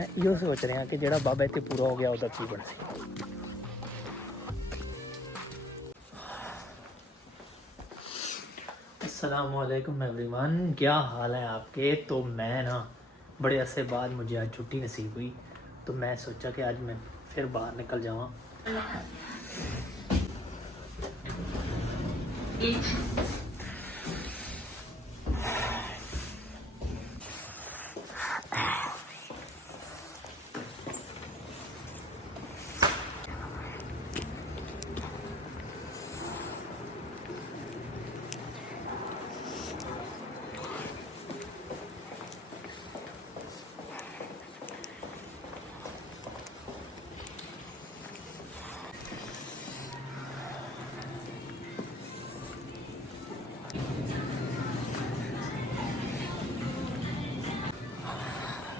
मैं यो सोच रहा कि जो बाबा इतने पूरा हो गया उधर की बन सी। अस्सलामुअलैकुम एवरीवन, क्या हाल है आपके। तो मैं ना बड़े अरसे बाद मुझे आज छुट्टी नसीब हुई, तो मैं सोचा कि आज मैं फिर बाहर निकल जाऊँ।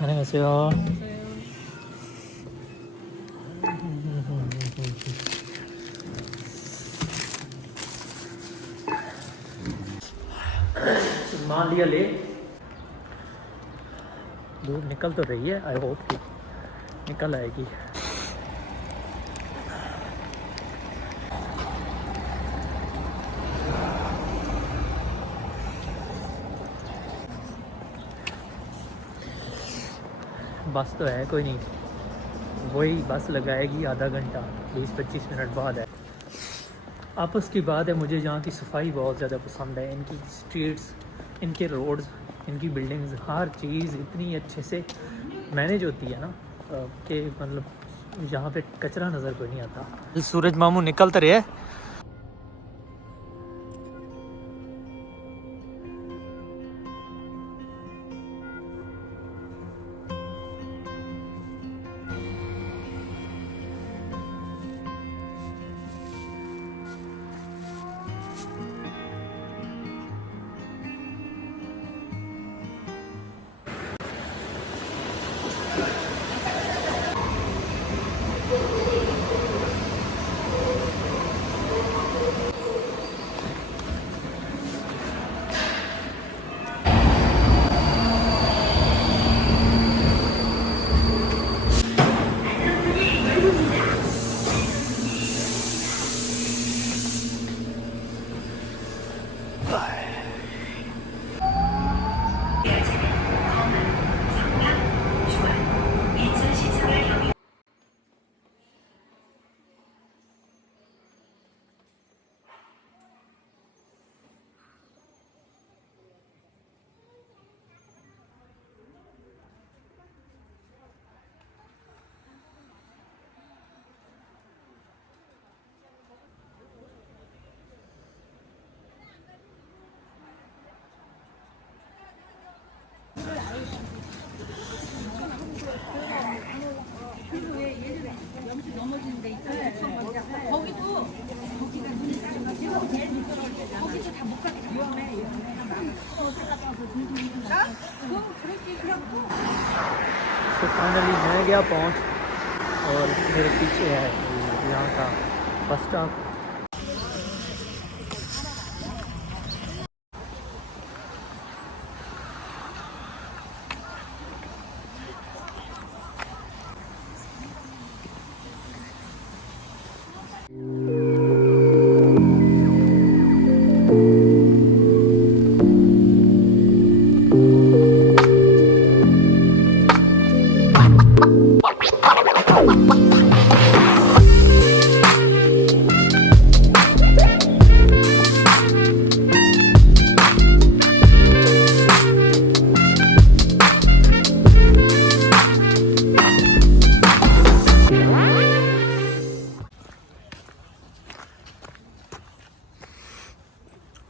안녕하세요. मान लिया ले, दूर निकल तो रही है। आई होप कि निकल आएगी। बस तो है कोई नहीं, वही बस लगाएगी आधा घंटा 20-25 मिनट बाद है। आपस की बात है, मुझे यहाँ की सफाई बहुत ज़्यादा पसंद है। इनकी स्ट्रीट्स, इनके रोड्स, इनकी बिल्डिंग्स, हर चीज़ इतनी अच्छे से मैनेज होती है ना कि मतलब यहाँ पे कचरा नज़र कोई नहीं आता। सूरज मामू निकलते रहे। तो फाइनली मैं गया पहुँच, और मेरे पीछे है यहाँ का बस स्टॉप।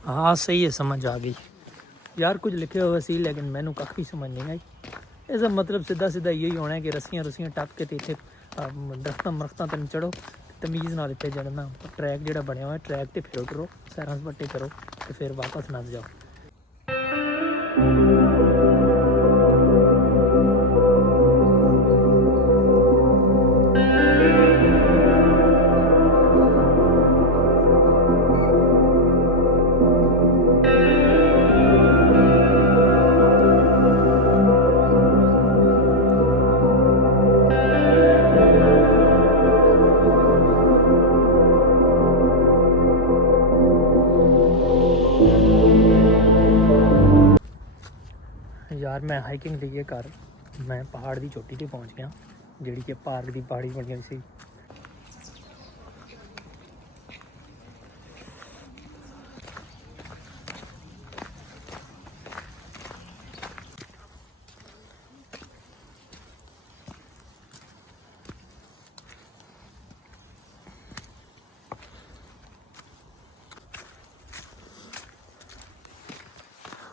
हाँ सही है, समझ आ गई यार। कुछ लिखे हुए सी लेकिन मैनू काफ़ी समझ नहीं आई। इसका मतलब सीधा सीधा यही होना है कि रस्सियाँ रुस्सियाँ टप के इतने दरख्तां तेन चढ़ो, तमीज़ नाल इत्थे चढ़ना। ट्रैक जो बनया हुआ है, ट्रैक ते फिर उतरो, सैर सपाटे करो तो फिर वापस नस जाओ। मैं हाइकिंग लिए घर मैं पहाड़ की चोटी ते पहुँच गया जिहड़ी कि पार्क की पहाड़ी बनी हुई सी।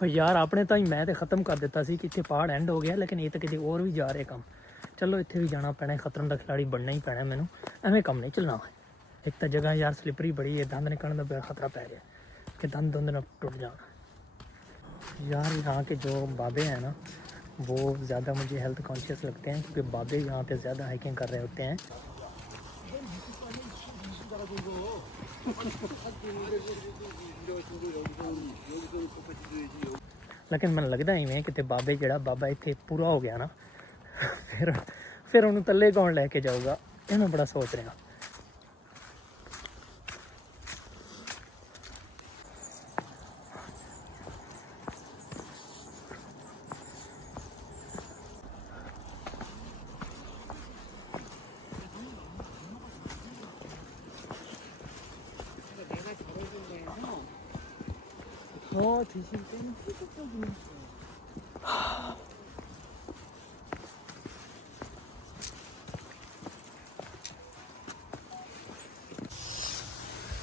यार अपने तो ही मैं तो ख़त्म कर दिता सी कि इतने पहाड़ एंड हो गया, लेकिन ये तो कितने और भी जा रहे काम। चलो इतने भी जाना पैना, खतरन का खिलाड़ी बनना ही पैना मैनू, एवें कम नहीं चलना। एक तो जगह यार स्लिपरी बड़ी है, दंद निकलने का बड़ा खतरा पै गया कि दंद दुंद न टूट जाना। यार यहाँ के जो बाबे हैं ना वो ज़्यादा मुझे हेल्थ कॉन्शियस लगते हैं, क्योंकि बाबे यहाँ पे ज़्यादा हाइकिंग कर रहे होते हैं। लेकिन मैं लगता इवें कि बाबे जड़ा बाबा इतने पूरा हो गया ना फिर उन्होंने तले कौन लैके जाऊगा, ये मैं बड़ा सोच रहा।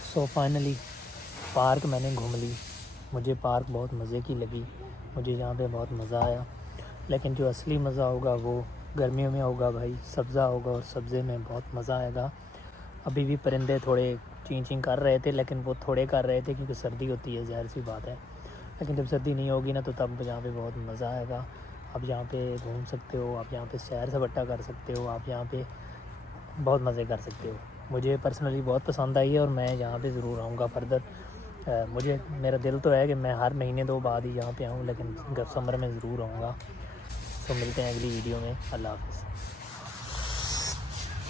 सो फाइनली पार्क मैंने घूम ली। मुझे पार्क बहुत मज़े की लगी, मुझे यहाँ पे बहुत मज़ा आया। लेकिन जो असली मज़ा होगा वो गर्मियों में होगा भाई, सब्ज़ा होगा और सब्ज़े में बहुत मज़ा आएगा। अभी भी परिंदे थोड़े चीं चीं कर रहे थे, लेकिन वो थोड़े कर रहे थे क्योंकि सर्दी होती है, ज़ाहिर सी बात है। लेकिन जब सर्दी नहीं होगी ना तो तब यहाँ पे बहुत मज़ा आएगा। आप यहाँ पे घूम सकते हो, आप यहाँ पे सैर सपाटा कर सकते हो, आप यहाँ पे बहुत मज़े कर सकते हो। मुझे पर्सनली बहुत पसंद आई है और मैं यहाँ पे ज़रूर आऊँगा फर्दर। मुझे मेरा दिल तो है कि मैं हर महीने 2 बाद ही यहाँ पे आऊँ, लेकिन समर में ज़रूर आऊँगा। तो मिलते हैं अगली वीडियो में। अल्लाह हाफ़िज़।